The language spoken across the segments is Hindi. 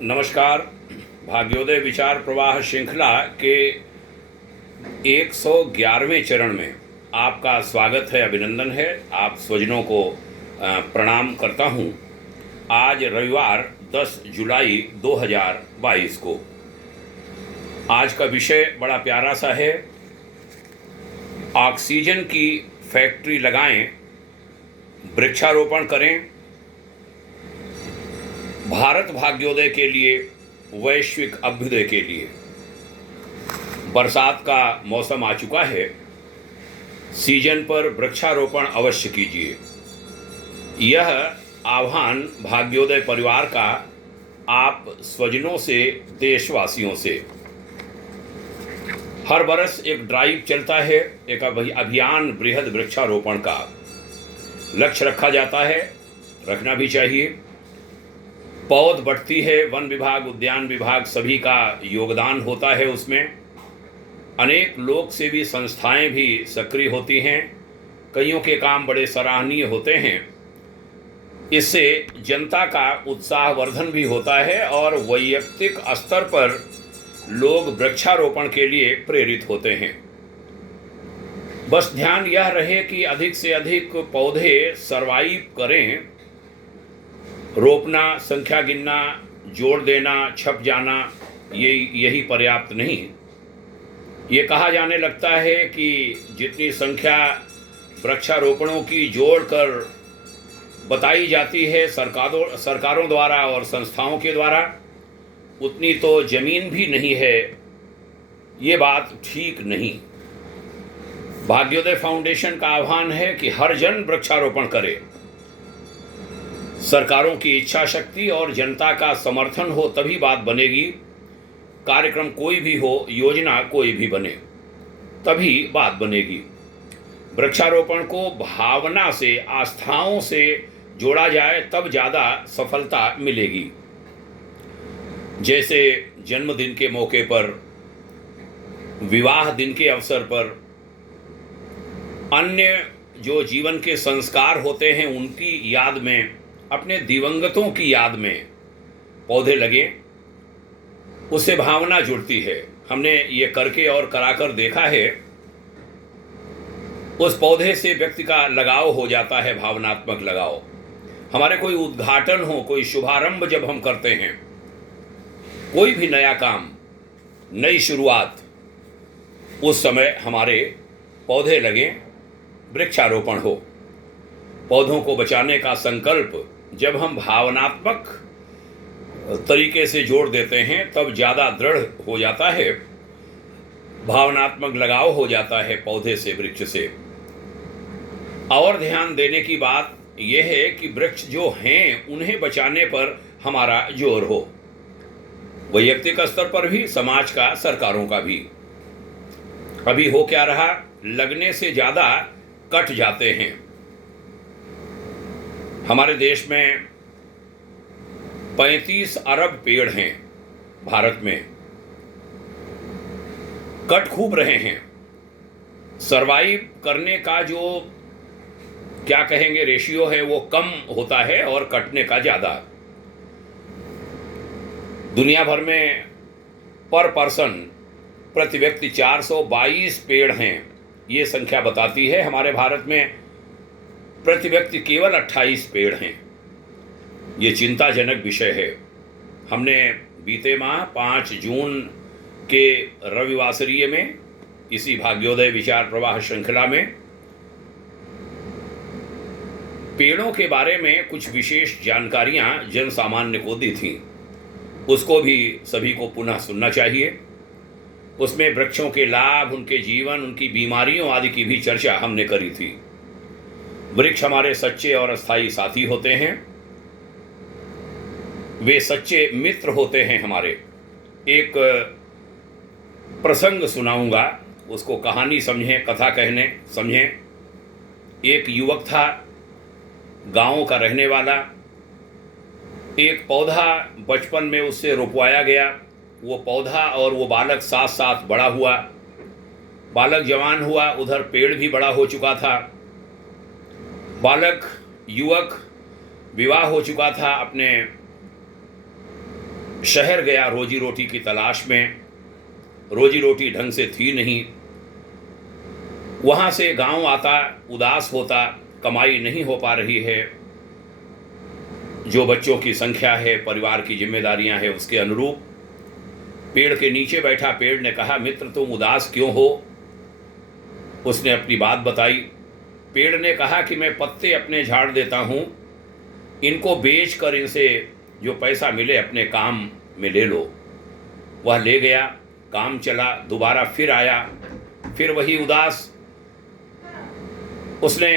नमस्कार। भाग्योदय विचार प्रवाह श्रृंखला के 111वें चरण में आपका स्वागत है, अभिनंदन है। आप स्वजनों को प्रणाम करता हूं। आज रविवार 10 जुलाई 2022 को आज का विषय बड़ा प्यारा सा है। ऑक्सीजन की फैक्ट्री लगाएं, वृक्षारोपण करें, भारत भाग्योदय के लिए, वैश्विक अभ्युदय के लिए। बरसात का मौसम आ चुका है, सीजन पर वृक्षारोपण अवश्य कीजिए। यह आह्वान भाग्योदय परिवार का आप स्वजनों से, देशवासियों से। हर बरस एक ड्राइव चलता है, एक अभियान बृहद वृक्षारोपण का लक्ष्य रखा जाता है, रखना भी चाहिए। पौध बढ़ती है, वन विभाग, उद्यान विभाग सभी का योगदान होता है उसमें। अनेक लोक सेवी संस्थाएं भी सक्रिय होती हैं, कईयों के काम बड़े सराहनीय होते हैं। इससे जनता का उत्साहवर्धन भी होता है और वैयक्तिक स्तर पर लोग वृक्षारोपण के लिए प्रेरित होते हैं। बस ध्यान यह रहे कि अधिक से अधिक पौधे सर्वाइव करें। रोपना, संख्या गिनना, जोड़ देना, छप जाना, यही पर्याप्त नहीं। ये कहा जाने लगता है कि जितनी संख्या वृक्षारोपणों की जोड़कर बताई जाती है सरकारों द्वारा और संस्थाओं के द्वारा, उतनी तो जमीन भी नहीं है। ये बात ठीक नहीं। भाग्योदय फाउंडेशन का आह्वान है कि हर जन वृक्षारोपण करे। सरकारों की इच्छा शक्ति और जनता का समर्थन हो तभी बात बनेगी। कार्यक्रम कोई भी हो, योजना कोई भी बने, तभी बात बनेगी। वृक्षारोपण को भावना से, आस्थाओं से जोड़ा जाए, तब ज़्यादा सफलता मिलेगी। जैसे जन्मदिन के मौके पर, विवाह दिन के अवसर पर, अन्य जो जीवन के संस्कार होते हैं उनकी याद में, अपने दिवंगतों की याद में पौधे लगे, उससे भावना जुड़ती है। हमने ये करके और कराकर देखा है। उस पौधे से व्यक्ति का लगाव हो जाता है, भावनात्मक लगाव। हमारे कोई उद्घाटन हो, कोई शुभारंभ जब हम करते हैं, कोई भी नया काम, नई शुरुआत, उस समय हमारे पौधे लगे, वृक्षारोपण हो। पौधों को बचाने का संकल्प जब हम भावनात्मक तरीके से जोड़ देते हैं, तब ज़्यादा दृढ़ हो जाता है, भावनात्मक लगाव हो जाता है पौधे से, वृक्ष से। और ध्यान देने की बात यह है कि वृक्ष जो हैं उन्हें बचाने पर हमारा जोर हो, वैयक्तिक स्तर पर भी, समाज का, सरकारों का भी। अभी हो क्या रहा, लगने से ज़्यादा कट जाते हैं। हमारे देश में 35 अरब पेड़ हैं, भारत में कट खूब रहे हैं। सरवाइव करने का जो क्या कहेंगे रेशियो है वो कम होता है और कटने का ज़्यादा। दुनिया भर में पर पर्सन, प्रति व्यक्ति 422 पेड़ हैं, ये संख्या बताती है। हमारे भारत में प्रति व्यक्ति केवल 28 पेड़ हैं। ये चिंताजनक विषय है। हमने बीते माह 5 जून के रविवासरीय में, इसी भाग्योदय विचार प्रवाह श्रृंखला में, पेड़ों के बारे में कुछ विशेष जानकारियां जन सामान्य को दी थीं। उसको भी सभी को पुनः सुनना चाहिए। उसमें वृक्षों के लाभ, उनके जीवन, उनकी बीमारियों आदि की भी चर्चा हमने करी थी। वृक्ष हमारे सच्चे और अस्थायी साथी होते हैं। वे सच्चे मित्र होते हैं हमारे। एक प्रसंग सुनाऊंगा, उसको कहानी समझें, कथा कहने समझें। एक युवक था, गांव का रहने वाला। एक पौधा बचपन में उससे रोपवाया गया। वो पौधा और वो बालक साथ साथ बड़ा हुआ। बालक जवान हुआ, उधर पेड़ भी बड़ा हो चुका था। बालक, युवक विवाह हो चुका था, अपने शहर गया रोजी रोटी की तलाश में, रोजी रोटी ढंग से थी नहीं। वहाँ से गांव आता, उदास होता, कमाई नहीं हो पा रही है, जो बच्चों की संख्या है, परिवार की जिम्मेदारियां हैं, उसके अनुरूप। पेड़ के नीचे बैठा पेड़ ने कहा, मित्र तुम उदास क्यों हो? उसने अपनी बात बताई। पेड़ ने कहा कि मैं पत्ते अपने झाड़ देता हूँ, इनको बेच कर इनसे जो पैसा मिले अपने काम में ले लो। वह ले गया, काम चला, दोबारा फिर आया, फिर वही उदास। उसने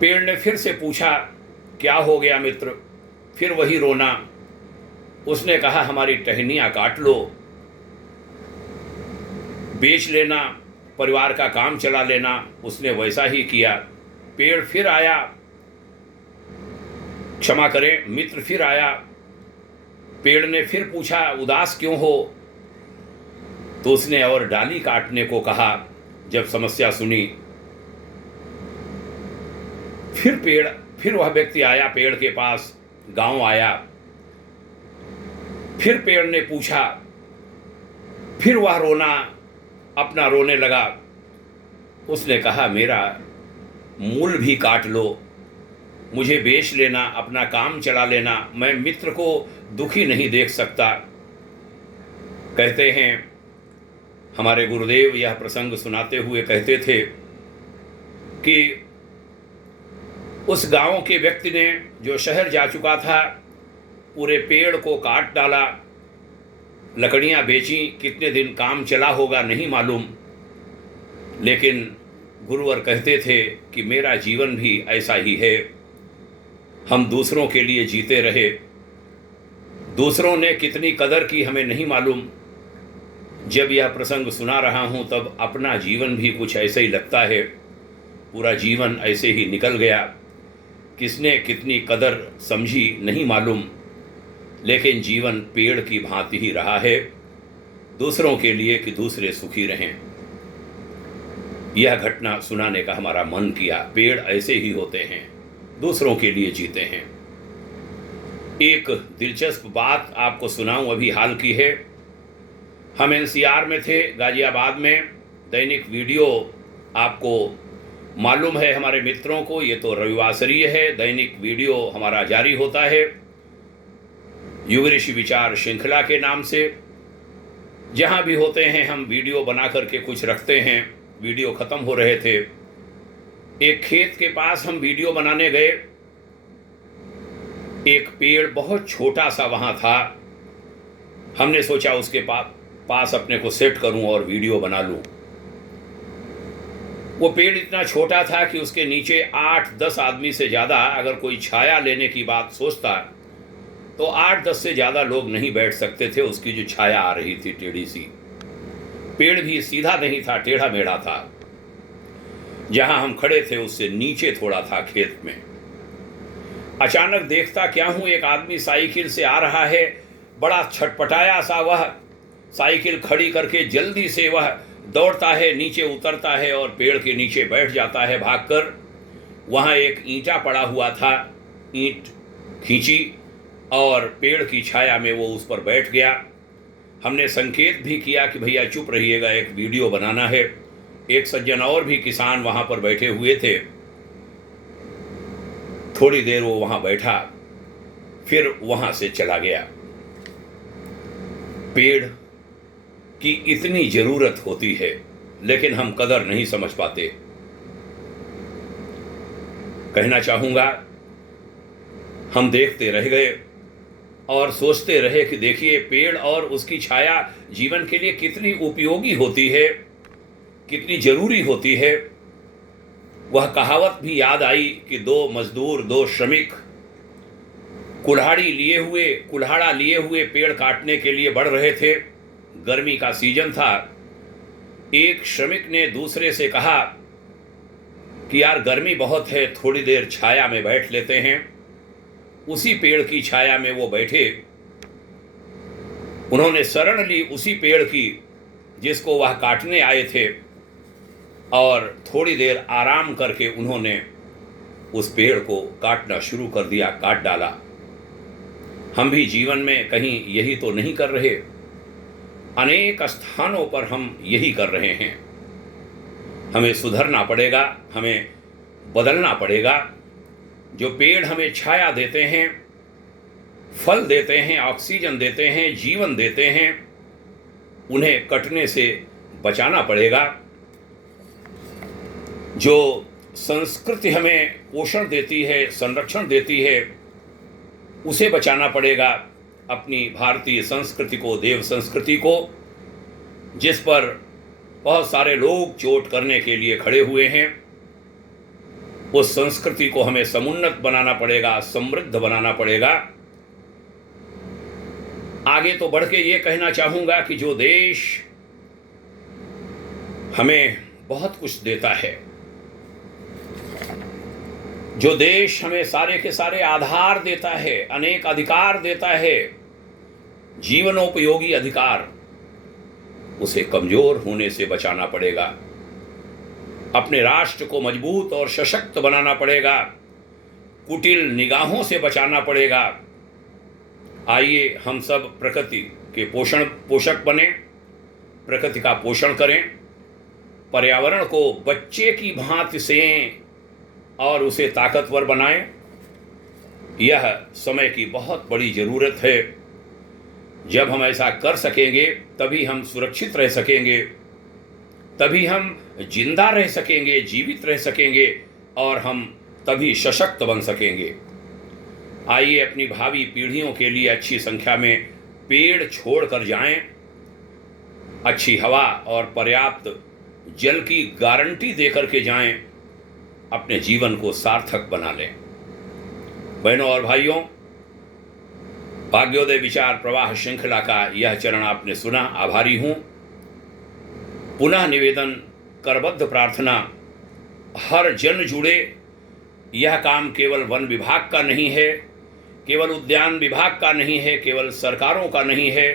पेड़ ने फिर से पूछा, क्या हो गया मित्र? फिर वही रोना। उसने कहा, हमारी टहनियाँ काट लो, बेच लेना, परिवार का काम चला लेना। उसने वैसा ही किया। पेड़ फिर आया, क्षमा करें, मित्र फिर आया। पेड़ ने फिर पूछा, उदास क्यों हो? तो उसने और डाली काटने को कहा। जब समस्या सुनी, फिर वह व्यक्ति आया पेड़ के पास, गांव आया। फिर पेड़ ने पूछा, फिर वह रोना, अपना रोने लगा। उसने कहा, मेरा मूल भी काट लो, मुझे बेच लेना, अपना काम चला लेना, मैं मित्र को दुखी नहीं देख सकता। कहते हैं, हमारे गुरुदेव यह प्रसंग सुनाते हुए कहते थे कि उस गांव के व्यक्ति ने, जो शहर जा चुका था, पूरे पेड़ को काट डाला, लकड़ियां बेची, कितने दिन काम चला होगा नहीं मालूम। लेकिन गुरुवर कहते थे कि मेरा जीवन भी ऐसा ही है, हम दूसरों के लिए जीते रहे, दूसरों ने कितनी कदर की हमें नहीं मालूम। जब यह प्रसंग सुना रहा हूं तब अपना जीवन भी कुछ ऐसे ही लगता है, पूरा जीवन ऐसे ही निकल गया, किसने कितनी कदर समझी नहीं मालूम, लेकिन जीवन पेड़ की भांति ही रहा है, दूसरों के लिए कि दूसरे सुखी रहें। यह घटना सुनाने का हमारा मन किया। पेड़ ऐसे ही होते हैं, दूसरों के लिए जीते हैं। एक दिलचस्प बात आपको सुनाऊं, अभी हाल की है। हम एनसीआर में थे, गाजियाबाद में। दैनिक वीडियो आपको मालूम है, हमारे मित्रों को, ये तो रविवासरीय है, दैनिक वीडियो हमारा जारी होता है युग ऋषि विचार श्रृंखला के नाम से। जहाँ भी होते हैं हम वीडियो बना करके कुछ रखते हैं। वीडियो ख़त्म हो रहे थे, एक खेत के पास हम वीडियो बनाने गए। एक पेड़ बहुत छोटा सा वहाँ था, हमने सोचा उसके पास अपने को सेट करूं और वीडियो बना लूं। वो पेड़ इतना छोटा था कि उसके नीचे 8-10 आदमी से ज़्यादा, अगर कोई छाया लेने की बात सोचता तो 8-10 से ज़्यादा लोग नहीं बैठ सकते थे। उसकी जो छाया आ रही थी टेढ़ी सी, पेड़ भी सीधा नहीं था, टेढ़ा मेढ़ा था। जहां हम खड़े थे उससे नीचे थोड़ा था खेत में। अचानक देखता क्या हूं, एक आदमी साइकिल से आ रहा है, बड़ा छटपटाया सा। वह साइकिल खड़ी करके जल्दी से वह दौड़ता है, नीचे उतरता है और पेड़ के नीचे बैठ जाता है भागकर। वहाँ एक ईंटा पड़ा हुआ था, ईंट खींची और पेड़ की छाया में वो उस पर बैठ गया। हमने संकेत भी किया कि भैया चुप रहिएगा, एक वीडियो बनाना है। एक सज्जन और भी किसान वहाँ पर बैठे हुए थे। थोड़ी देर वो वहाँ बैठा, फिर वहाँ से चला गया। पेड़ की इतनी जरूरत होती है, लेकिन हम कदर नहीं समझ पाते। कहना चाहूँगा, हम देखते रह गए और सोचते रहे कि देखिए पेड़ और उसकी छाया जीवन के लिए कितनी उपयोगी होती है, कितनी जरूरी होती है। वह कहावत भी याद आई कि 2 मजदूर, 2 श्रमिक कुल्हाड़ा लिए हुए पेड़ काटने के लिए बढ़ रहे थे। गर्मी का सीजन था। एक श्रमिक ने दूसरे से कहा कि यार गर्मी बहुत है, थोड़ी देर छाया में बैठ लेते हैं। उसी पेड़ की छाया में वो बैठे। उन्होंने शरण ली उसी पेड़ की जिसको वह काटने आए थे, और थोड़ी देर आराम करके उन्होंने उस पेड़ को काटना शुरू कर दिया, काट डाला। हम भी जीवन में कहीं यही तो नहीं कर रहे? अनेक स्थानों पर हम यही कर रहे हैं। हमें सुधरना पड़ेगा, हमें बदलना पड़ेगा। जो पेड़ हमें छाया देते हैं, फल देते हैं, ऑक्सीजन देते हैं, जीवन देते हैं, उन्हें कटने से बचाना पड़ेगा। जो संस्कृति हमें पोषण देती है, संरक्षण देती है, उसे बचाना पड़ेगा। अपनी भारतीय संस्कृति को, देव संस्कृति को, जिस पर बहुत सारे लोग चोट करने के लिए खड़े हुए हैं, उस संस्कृति को हमें समुन्नत बनाना पड़ेगा, समृद्ध बनाना पड़ेगा। आगे तो बढ़ के ये कहना चाहूँगा कि जो देश हमें बहुत कुछ देता है, जो देश हमें सारे के सारे आधार देता है, अनेक अधिकार देता है, जीवनोपयोगी अधिकार, उसे कमजोर होने से बचाना पड़ेगा। अपने राष्ट्र को मजबूत और सशक्त बनाना पड़ेगा, कुटिल निगाहों से बचाना पड़ेगा। आइए हम सब प्रकृति के पोषक बने, प्रकृति का पोषण करें, पर्यावरण को बच्चे की भांति सें और उसे ताकतवर बनाएं। यह समय की बहुत बड़ी ज़रूरत है। जब हम ऐसा कर सकेंगे तभी हम सुरक्षित रह सकेंगे, तभी हम जिंदा रह सकेंगे, जीवित रह सकेंगे, और हम तभी सशक्त बन सकेंगे। आइए अपनी भावी पीढ़ियों के लिए अच्छी संख्या में पेड़ छोड़ कर जाएं, अच्छी हवा और पर्याप्त जल की गारंटी देकर के जाएं, अपने जीवन को सार्थक बना लें। बहनों और भाइयों, भाग्योदय विचार प्रवाह श्रृंखला का यह चरण आपने सुना, आभारी हूँ। पुनः निवेदन, करबद्ध प्रार्थना, हर जन जुड़े। यह काम केवल वन विभाग का नहीं है, केवल उद्यान विभाग का नहीं है, केवल सरकारों का नहीं है,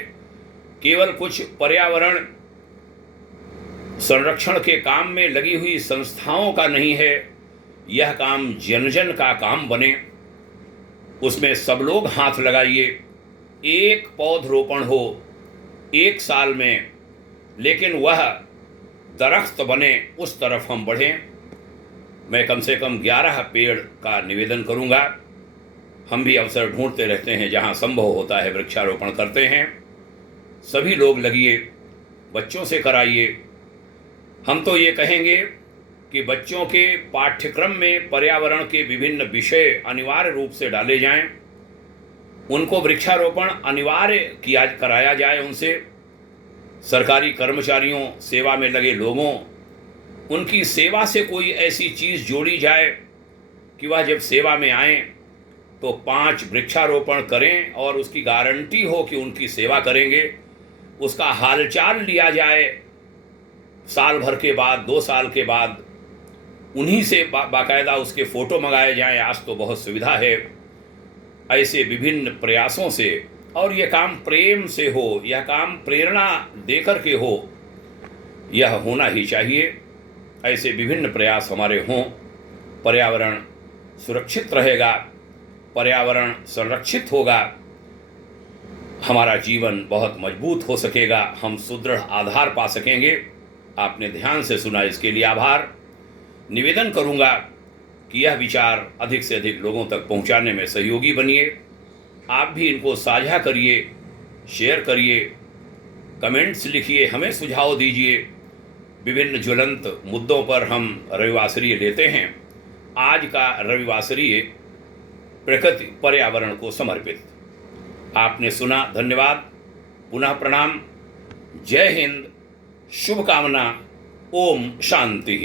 केवल कुछ पर्यावरण संरक्षण के काम में लगी हुई संस्थाओं का नहीं है। यह काम जन जन का काम बने, उसमें सब लोग हाथ लगाइए। एक पौधरोपण हो 1 साल में, लेकिन वह दरख्त बने, उस तरफ हम बढ़ें। मैं कम से कम 11 पेड़ का निवेदन करूंगा। हम भी अवसर ढूंढते रहते हैं, जहां संभव होता है वृक्षारोपण करते हैं। सभी लोग लगिए, बच्चों से कराइए। हम तो ये कहेंगे कि बच्चों के पाठ्यक्रम में पर्यावरण के विभिन्न विषय अनिवार्य रूप से डाले जाएं, उनको वृक्षारोपण अनिवार्य कराया जाए। उनसे सरकारी कर्मचारियों, सेवा में लगे लोगों, उनकी सेवा से कोई ऐसी चीज़ जोड़ी जाए कि वह जब सेवा में आएँ तो 5 वृक्षारोपण करें और उसकी गारंटी हो कि उनकी सेवा करेंगे। उसका हालचाल लिया जाए साल भर के बाद, 2 साल के बाद, उन्हीं से बाकायदा उसके फ़ोटो मंगाए जाएं। आज तो बहुत सुविधा है। ऐसे विभिन्न प्रयासों से, और यह काम प्रेम से हो, यह काम प्रेरणा देकर के हो, यह होना ही चाहिए। ऐसे विभिन्न प्रयास हमारे हों, पर्यावरण सुरक्षित रहेगा, पर्यावरण संरक्षित होगा, हमारा जीवन बहुत मजबूत हो सकेगा, हम सुदृढ़ आधार पा सकेंगे। आपने ध्यान से सुना, इसके लिए आभार। निवेदन करूंगा कि यह विचार अधिक से अधिक लोगों तक पहुंचाने में सहयोगी बनिए। आप भी इनको साझा करिए, शेयर करिए, कमेंट्स लिखिए, हमें सुझाव दीजिए। विभिन्न ज्वलंत मुद्दों पर हम रविवासरीय लेते हैं। आज का रविवासरीय प्रकृति पर्यावरण को समर्पित। आपने सुना, धन्यवाद। पुनः प्रणाम। जय हिंद, शुभकामना। ओम शांति।